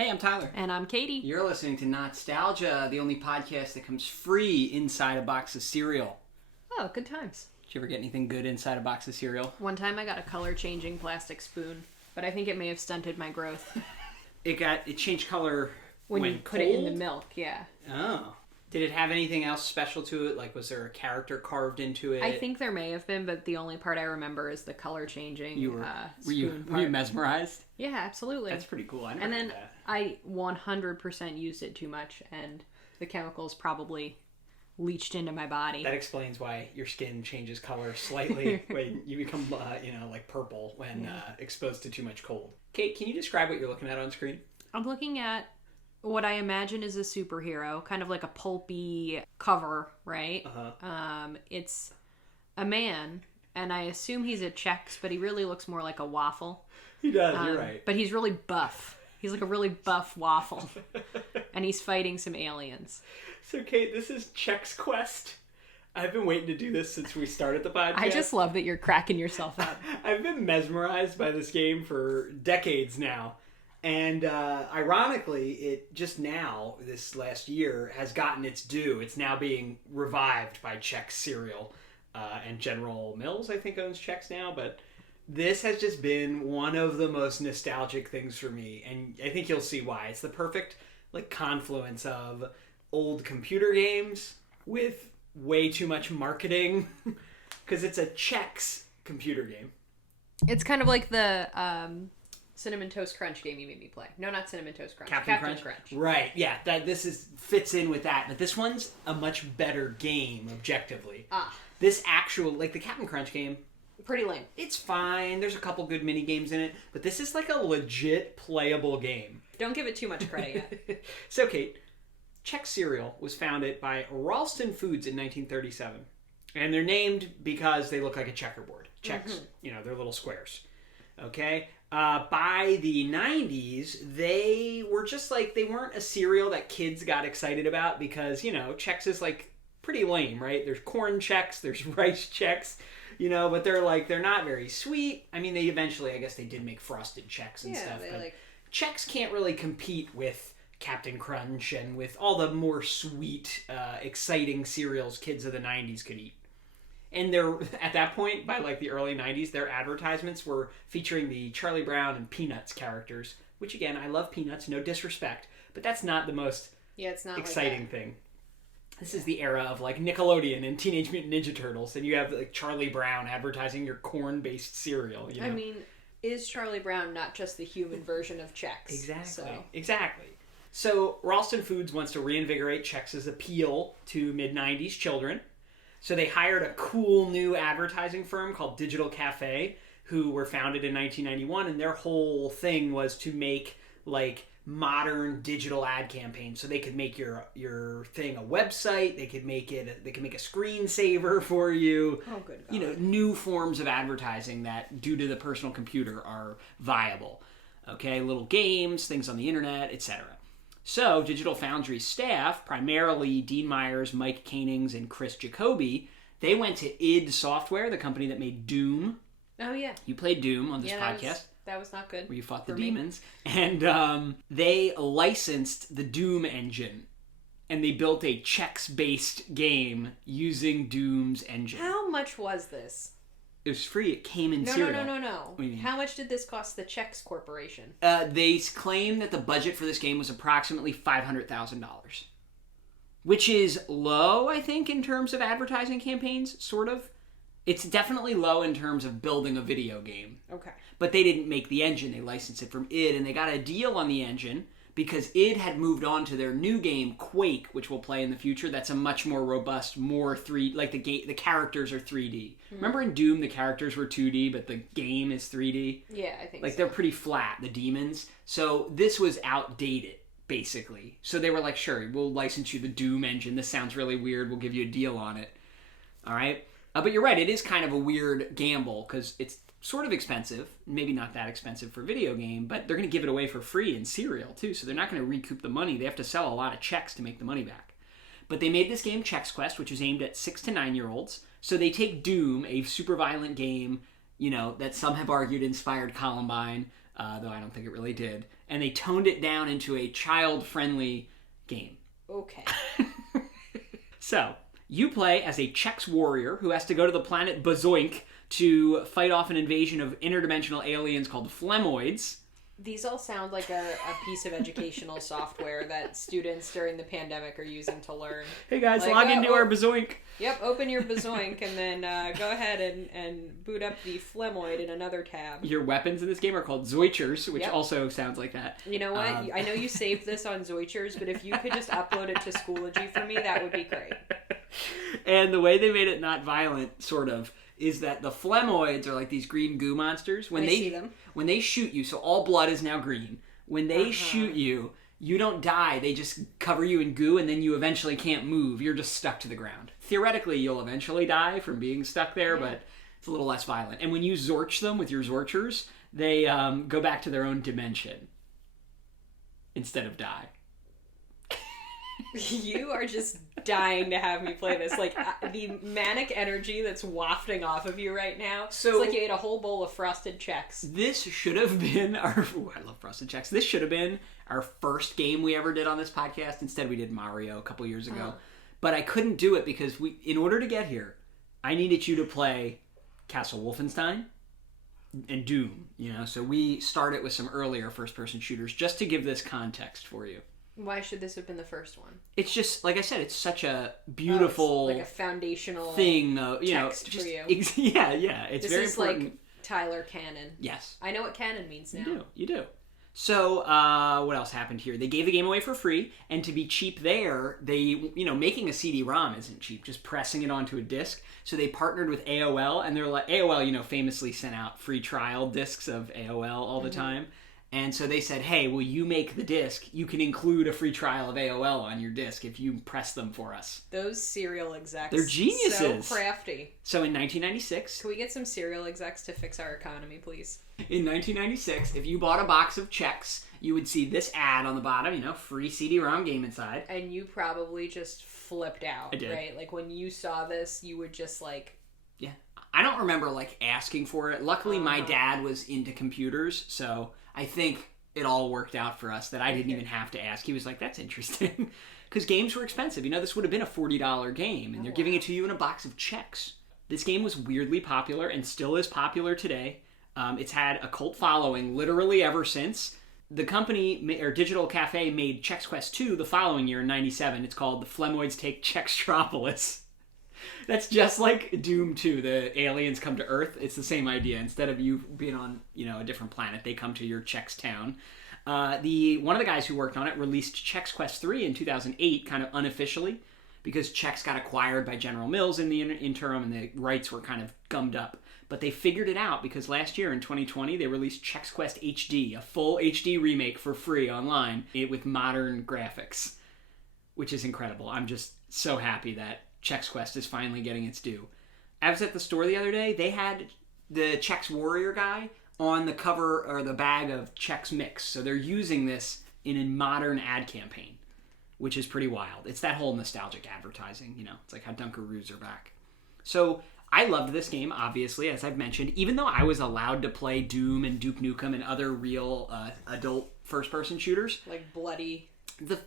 Hey, I'm Tyler. And I'm Katie. You're listening to Not-Stalgia, the only podcast that comes free inside a box of cereal. Oh, good times. Did you ever get anything good inside a box of cereal? One time I got a color-changing plastic spoon, but I think it may have stunted my growth. It changed color when you put it in the milk, yeah. Oh. Did it have anything else special to it? Like, was there a character carved into it? I think there may have been, but the only part I remember is the color-changing spoon part. Were you mesmerized? Yeah, absolutely. That's pretty cool. I never And then did that. I 100% used it too much, and the chemicals probably leached into my body. That explains why your skin changes color slightly when you become, like purple when exposed to too much cold. Kate, can you describe what you're looking at on screen? I'm looking at what I imagine is a superhero, kind of like a pulpy cover, right? Uh-huh. It's a man, and I assume he's a Chex, but he really looks more like a waffle. He does, you're right. But he's really buff. He's like a really buff waffle. And he's fighting some aliens. So, Kate, this is Chex Quest. I've been waiting to do this since we started the podcast. I just love that you're cracking yourself up. I've been mesmerized by this game for decades now. And ironically, it just now, this last year, has gotten its due. It's now being revived by Chex cereal. And General Mills, I think, owns Chex now. But this has just been one of the most nostalgic things for me. And I think you'll see why. It's the perfect confluence of old computer games with way too much marketing. Because it's a Chex computer game. It's kind of like the Cinnamon Toast Crunch game you made me play. No, not Cinnamon Toast Crunch. Captain Crunch. Right, yeah. Fits in with that. But this one's a much better game, objectively. This actual, like the Captain Crunch game, pretty lame. It's fine. There's a couple good mini games in it. But this is like a legit playable game. Don't give it too much credit yet. So, Kate, Chex cereal was founded by Ralston Foods in 1937. And they're named because they look like a checkerboard. Chex, they're little squares. Okay? By the 90s, they were just they weren't a cereal that kids got excited about because, Chex is pretty lame, right? There's corn Chex, there's rice Chex, but they're not very sweet. I mean, they eventually, I guess they did make frosted Chex and stuff. But Chex can't really compete with Captain Crunch and with all the more sweet, exciting cereals kids of the 90s could eat. And at that point, by the early 90s, their advertisements were featuring the Charlie Brown and Peanuts characters, which again, I love Peanuts, no disrespect, but that's not the most exciting thing. This is the era of Nickelodeon and Teenage Mutant Ninja Turtles, and you have Charlie Brown advertising your corn-based cereal. I mean, is Charlie Brown not just the human version of Chex? Exactly. So Ralston Foods wants to reinvigorate Chex's appeal to mid-90s children. So they hired a cool new advertising firm called Digital Cafe, who were founded in 1991, and their whole thing was to make modern digital ad campaigns. So they could make your thing a website, they could make a screensaver for you. Oh, good God. New forms of advertising that, due to the personal computer, are viable. Okay, little games, things on the internet, etc. So, Digital Foundry's staff, primarily Dean Myers, Mike Koenings, and Chris Jacoby, they went to id Software, the company that made Doom. Oh, yeah. You played Doom on this podcast. That was not good. Where you fought the demons. And they licensed the Doom engine. And they built a Chex-based game using Doom's engine. How much was this? It was free. It came in cereal. No. What do you mean? How much did this cost the Chex Corporation? They claim that the budget for this game was approximately $500,000. Which is low, I think, in terms of advertising campaigns, sort of. It's definitely low in terms of building a video game. Okay. But they didn't make the engine. They licensed it from id, and they got a deal on the engine because id had moved on to their new game, Quake, which we'll play in the future. That's a much more robust, more the characters are 3D. Remember in Doom, the characters were 2D, but the game is 3D? Yeah, I think so. They're pretty flat, the demons. So this was outdated, basically. So they were like, sure, we'll license you the Doom engine. This sounds really weird. We'll give you a deal on it. All right? But you're right, it is kind of a weird gamble because it's sort of expensive, maybe not that expensive for a video game, but they're going to give it away for free in cereal too, so they're not going to recoup the money. They have to sell a lot of Chex to make the money back. But they made this game Chex Quest, which is aimed at 6 to 9-year-olds. So they take Doom, a super violent game, that some have argued inspired Columbine, though I don't think it really did, and they toned it down into a child-friendly game. Okay. So, you play as a Chex warrior who has to go to the planet Bazoink to fight off an invasion of interdimensional aliens called Flemoids. These all sound like a piece of educational software that students during the pandemic are using to learn. Hey guys, log into our Bazoink. Yep, open your Bazoink and then go ahead and boot up the Flemoid in another tab. Your weapons in this game are called Zoichers, which also sounds like that. You know what? I know you saved this on Zoichers, but if you could just upload it to Schoology for me, that would be great. And the way they made it not violent, sort of, is that the Flemoids are like these green goo monsters. When see them. When they shoot you, so all blood is now green. When they shoot you, you don't die. They just cover you in goo, and then you eventually can't move. You're just stuck to the ground. Theoretically, you'll eventually die from being stuck there, but it's a little less violent. And when you Zorch them with your Zorchers, they go back to their own dimension instead of die. You are just dying to have me play this. Like, the manic energy that's wafting off of you right now. So, it's like you ate a whole bowl of frosted Chex. This should have been our... Ooh, I love frosted Chex. This should have been our first game we ever did on this podcast. Instead, we did Mario a couple years ago. But I couldn't do it because in order to get here, I needed you to play Castle Wolfenstein and Doom. So we started with some earlier first-person shooters just to give this context for you. Why should this have been the first one? It's just, like I said, it's such a beautiful... it's like a foundational thing, text for you. Yeah. It's this very is important. Like Tyler canon. Yes. I know what canon means now. You do. So, what else happened here? They gave the game away for free, and to be cheap there, making a CD-ROM isn't cheap, just pressing it onto a disc. So they partnered with AOL, and they're like, AOL, famously sent out free trial discs of AOL all the time. And so they said, hey, will you make the disc? You can include a free trial of AOL on your disc if you press them for us. Those serial execs. They're geniuses. So crafty. So in 1996... Can we get some serial execs to fix our economy, please? In 1996, if you bought a box of Chex, you would see this ad on the bottom, free CD-ROM game inside. And you probably just flipped out, I did. Right? Like, when you saw this, you would just, like... Yeah. I don't remember, asking for it. Luckily, my dad was into computers, so... I think it all worked out for us that I didn't even have to ask. He was like, that's interesting. Because games were expensive. This would have been a $40 game, and they're giving it to you in a box of Chex. This game was weirdly popular and still is popular today. It's had a cult following literally ever since. The company, or Digital Cafe, made Chex Quest 2 the following year in 97. It's called The Flemoids Take Chextropolis. That's just like Doom 2. The aliens come to Earth. It's the same idea. Instead of you being on, a different planet, they come to your Chex town. One of the guys who worked on it released Chex Quest 3 in 2008, kind of unofficially, because Chex got acquired by General Mills in the interim, and the rights were kind of gummed up. But they figured it out because last year in 2020, they released Chex Quest HD, a full HD remake for free online with modern graphics, which is incredible. I'm just so happy that Chex Quest is finally getting its due. I was at the store the other day. They had the Chex Warrior guy on the cover or the bag of Chex Mix. So they're using this in a modern ad campaign, which is pretty wild. It's that whole nostalgic advertising, It's like how Dunkaroos are back. So I loved this game, obviously, as I've mentioned. Even though I was allowed to play Doom and Duke Nukem and other real adult first-person shooters. Like bloody,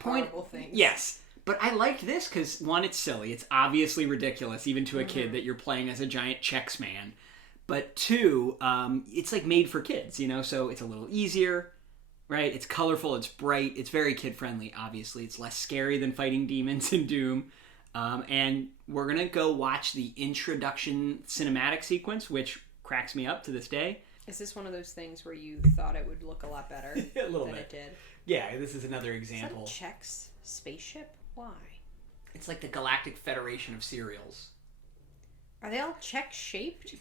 horrible things. Yes. But I liked this because, one, it's silly. It's obviously ridiculous, even to a kid, that you're playing as a giant Chex man. But two, it's made for kids, so it's a little easier, right? It's colorful, it's bright, it's very kid-friendly, obviously. It's less scary than fighting demons in Doom. And we're going to go watch the introduction cinematic sequence, which cracks me up to this day. Is this one of those things where you thought it would look a lot better a little than bit. It did? Yeah, this is another example. Is that a Chex spaceship? Why? It's like the Galactic Federation of cereals. Are they all Chex-shaped?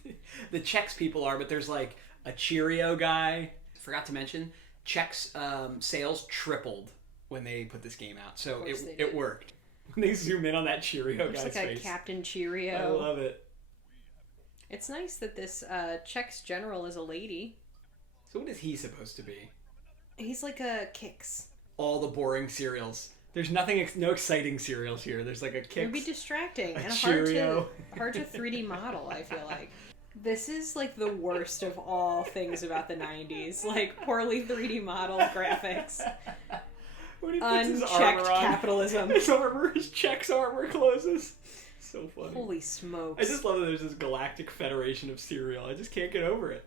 The Chex people are, but there's a Cheerio guy. Forgot to mention, Chex sales tripled when they put this game out. So it worked. When they zoom in on that Cheerio guy's face. Looks like a Captain Cheerio. I love it. It's nice that this Chex general is a lady. So what is he supposed to be? He's like a Kix. All the boring cereals. There's no exciting cereals here. There's a Kix. It would be distracting and Cheerio. hard to 3D model, I feel like. This is like the worst of all things about the 90s. Like poorly 3D modeled graphics. When he puts his Unchecked armor on, capitalism. his Chex armor closes. So funny. Holy smokes. I just love that there's this galactic federation of cereal. I just can't get over it.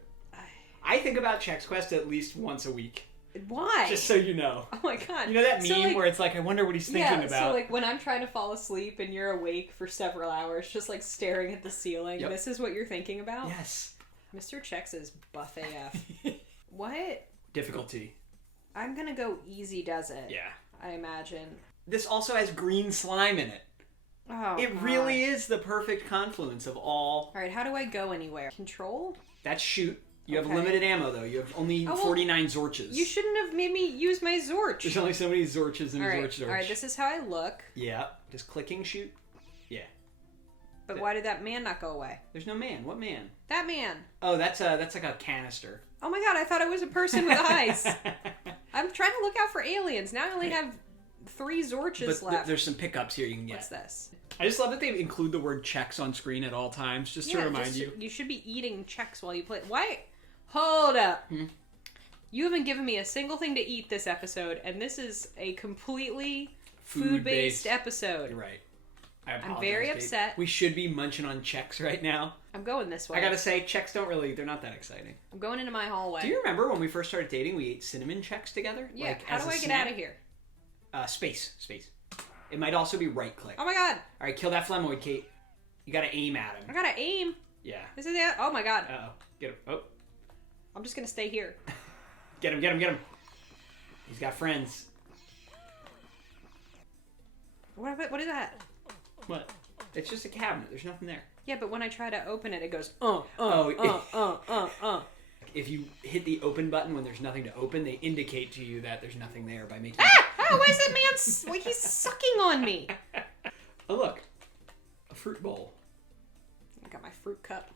I think about Chex Quest at least once a week. Why? Just so you know. Oh my god. You know that meme where it's like, I wonder what he's thinking about? So like when I'm trying to fall asleep and you're awake for several hours just like staring at the ceiling, this is what you're thinking about? Yes. Mr. Chex is buff AF. What? Difficulty. I'm gonna go easy does it. Yeah. I imagine. This also has green slime in it. Oh, it really is the perfect confluence of all. Alright, how do I go anywhere? Control? That's shoot. You have limited ammo, though. You have only 49 Zorches. You shouldn't have made me use my Zorch. There's only so many Zorches in Zorch. Alright, this is how I look. Yeah. Just clicking shoot. Yeah. But why did that man not go away? There's no man. What man? That man. Oh, that's like a canister. Oh my god, I thought it was a person with eyes. I'm trying to look out for aliens. Now I only have 3 Zorches left. There's some pickups here you can get. What's this? I just love that they include the word Chex on screen at all times, just to remind you. You should be eating Chex while you play. Why? Hold up. You haven't given me a single thing to eat this episode, and this is a completely food-based episode. You're right. I'm very upset. We should be munching on Chex right now. I'm going this way. I gotta say, Chex they're not that exciting. I'm going into my hallway. Do you remember when we first started dating, we ate cinnamon Chex together? Yeah, how do I get out of here? Space. It might also be right click. Oh my god. Alright, kill that Flemoid, Kate. You gotta aim at him. I gotta aim? Yeah. Is it that? Oh my god. Uh-oh. Get him. Oh. I'm just gonna stay here. Get him. He's got friends. What is that? What? It's just a cabinet. There's nothing there. Yeah, but when I try to open it, it goes, If you hit the open button when there's nothing to open, they indicate to you that there's nothing there by making... Oh, why is that man... like, he's sucking on me. Oh, look. A fruit bowl. I got my fruit cup.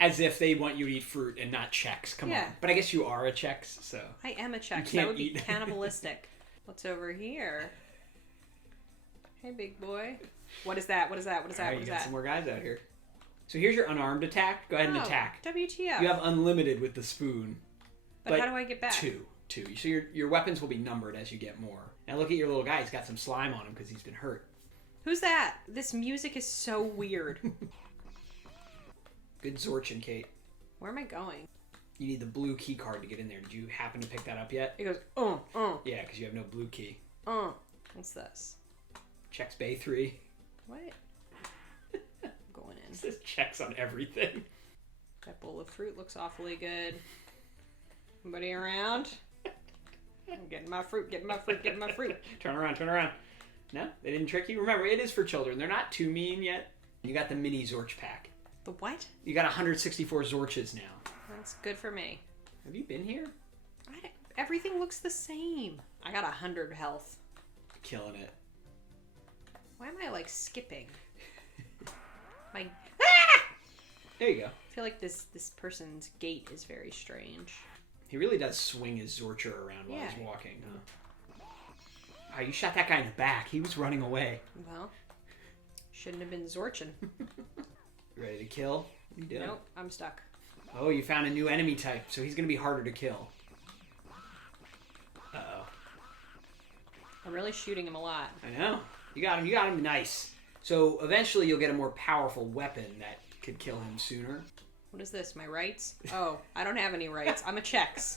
As if they want you to eat fruit and not Chex. Come on. But I guess you are a Chex, so... I am a Chex. That would be cannibalistic. What's over here? Hey, big boy. What is that? You got some more guys out here. So here's your unarmed attack. Go ahead and attack. WTF. You have unlimited with the spoon. But how do I get back? Two. So your weapons will be numbered as you get more. Now look at your little guy. He's got some slime on him because he's been hurt. Who's that? This music is so weird. Good Zorchin, Kate. Where am I going? You need the blue key card to get in there. Did you happen to pick that up yet? It goes, Yeah, because you have no blue key. What's this? Chex Bay 3. What? I'm going in. It says Chex on everything. That bowl of fruit looks awfully good. Anybody around? I'm getting my fruit. Turn around. No, they didn't trick you. Remember, it is for children. They're not too mean yet. You got the mini Zorch pack. The what? You got 164 Zorches now. That's good for me. Have you been here? Everything looks the same. I got 100 health. Killing it. Why am I like skipping? There you go. I feel like this person's gait is very strange. He really does swing his Zorcher around while he's walking. Huh? Oh, you shot that guy in the back. He was running away. Well, shouldn't have been Zorchin. Ready to kill? What are you doing? Nope, I'm stuck. Oh, you found a new enemy type, so he's going to be harder to kill. Uh-oh. I'm really shooting him a lot. I know. You got him nice. So eventually you'll get a more powerful weapon that could kill him sooner. What is this, my rights? Oh, I don't have any rights. I'm a Chex.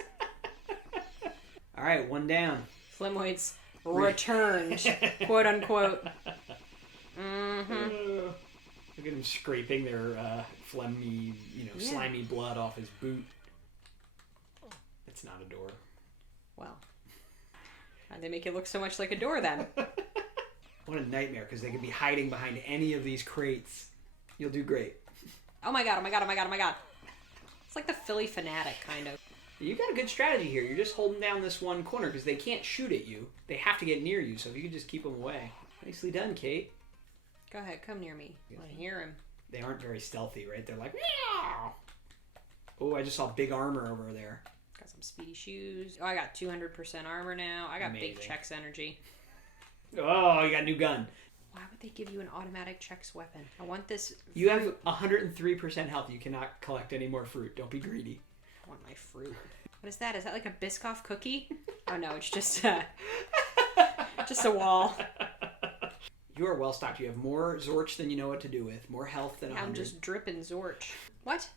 Alright, one down. Flemoids returned, quote unquote. Look at him scraping their phlegmy, slimy blood off his boot. It's not a door. Well, how'd they make it look so much like a door then? What a nightmare, because they could be hiding behind any of these crates. You'll do great. Oh my god. It's like the Philly Fanatic, kind of. You got a good strategy here. You're just holding down this one corner, because they can't shoot at you. They have to get near you, so if you could just keep them away. Nicely done, Kate. Go ahead, come near me. I want to hear him. They aren't very stealthy, right? They're like, meow. Oh, I just saw big armor over there. Got some speedy shoes. Oh, I got 200% armor now. I got big Chex energy. Oh, you got a new gun. Why would they give you an automatic Chex weapon? I want this. You have 103% health. You cannot collect any more fruit. Don't be greedy. I want my fruit. What is that? Is that like a Biscoff cookie? Oh no, it's just just a wall. You are well stocked. You have more Zorch than you know what to do with. More health than 100. I'm just dripping Zorch. What?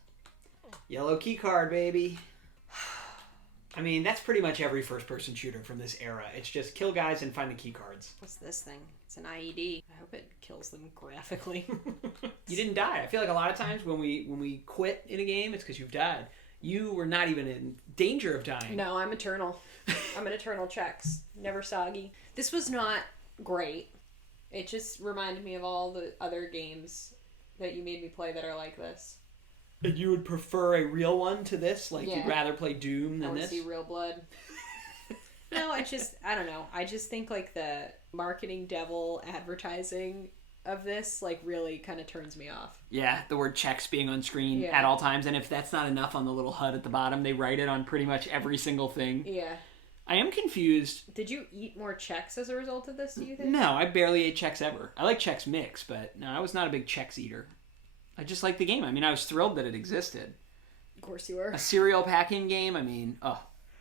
Yellow key card, baby. I mean, that's pretty much every first-person shooter from this era. It's just kill guys and find the key cards. What's this thing? It's an IED. I hope it kills them graphically. You didn't die. I feel like a lot of times when we quit in a game, it's because you've died. You were not even in danger of dying. No, I'm eternal. I'm an eternal Chex. Never soggy. This was not great. It just reminded me of all the other games that you made me play that are like this. And you would prefer a real one to this? Like, you'd rather play Doom than this? I want to see real blood. No, I don't know. I just think, like, the marketing devil advertising of this, like, really kind of turns me off. Yeah, the word Chex being on screen at all times. And if that's not enough on the little HUD at the bottom, they write it on pretty much every single thing. Yeah. I am confused. Did you eat more Chex as a result of this, do you think? No, I barely ate Chex ever. I like Chex Mix, but no, I was not a big Chex eater. I just liked the game. I mean, I was thrilled that it existed. Of course you were. A cereal packing game. I mean,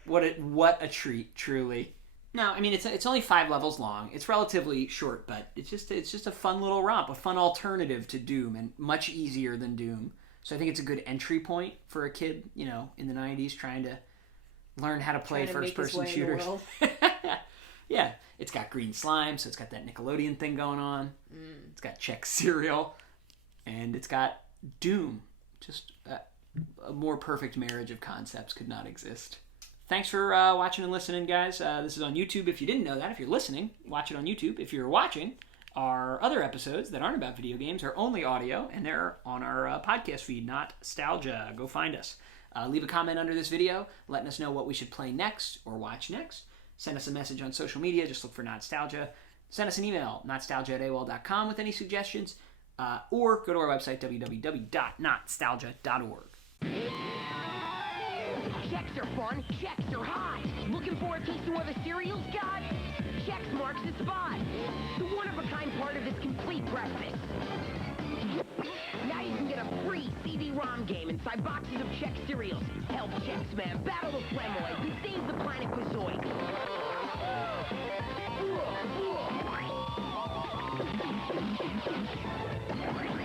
what a treat, truly. No, I mean it's only 5 levels long. It's relatively short, but it's just a fun little romp, a fun alternative to Doom, and much easier than Doom. So I think it's a good entry point for a kid, you know, in the 90s trying to learn how to play first-person shooters. Yeah, it's got green slime, so it's got that Nickelodeon thing going on. It's got Chex cereal. And it's got Doom. Just a more perfect marriage of concepts could not exist. Thanks for watching and listening, guys. This is on YouTube. If you didn't know that, if you're listening, watch it on YouTube. If you're watching, our other episodes that aren't about video games are only audio, and they're on our podcast feed, Not-Stalgia. Go find us. Leave a comment under this video, letting us know what we should play next or watch next. Send us a message on social media. Just look for Not-Stalgia. Send us an email, notstalgia@aol.com, with any suggestions. Or go to our website, www.notstalgia.org. Chex are fun, Chex are hot. Looking for a taste of what the cereal's got? Chex marks the spot. The one-of-a-kind part of this complete breakfast. Now you can get a free CD-ROM game inside boxes of Chex cereals. Help Chex Man battle the Flamoids and save the planet Pazoid.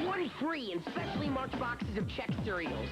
One free and specially marked boxes of Chex cereals.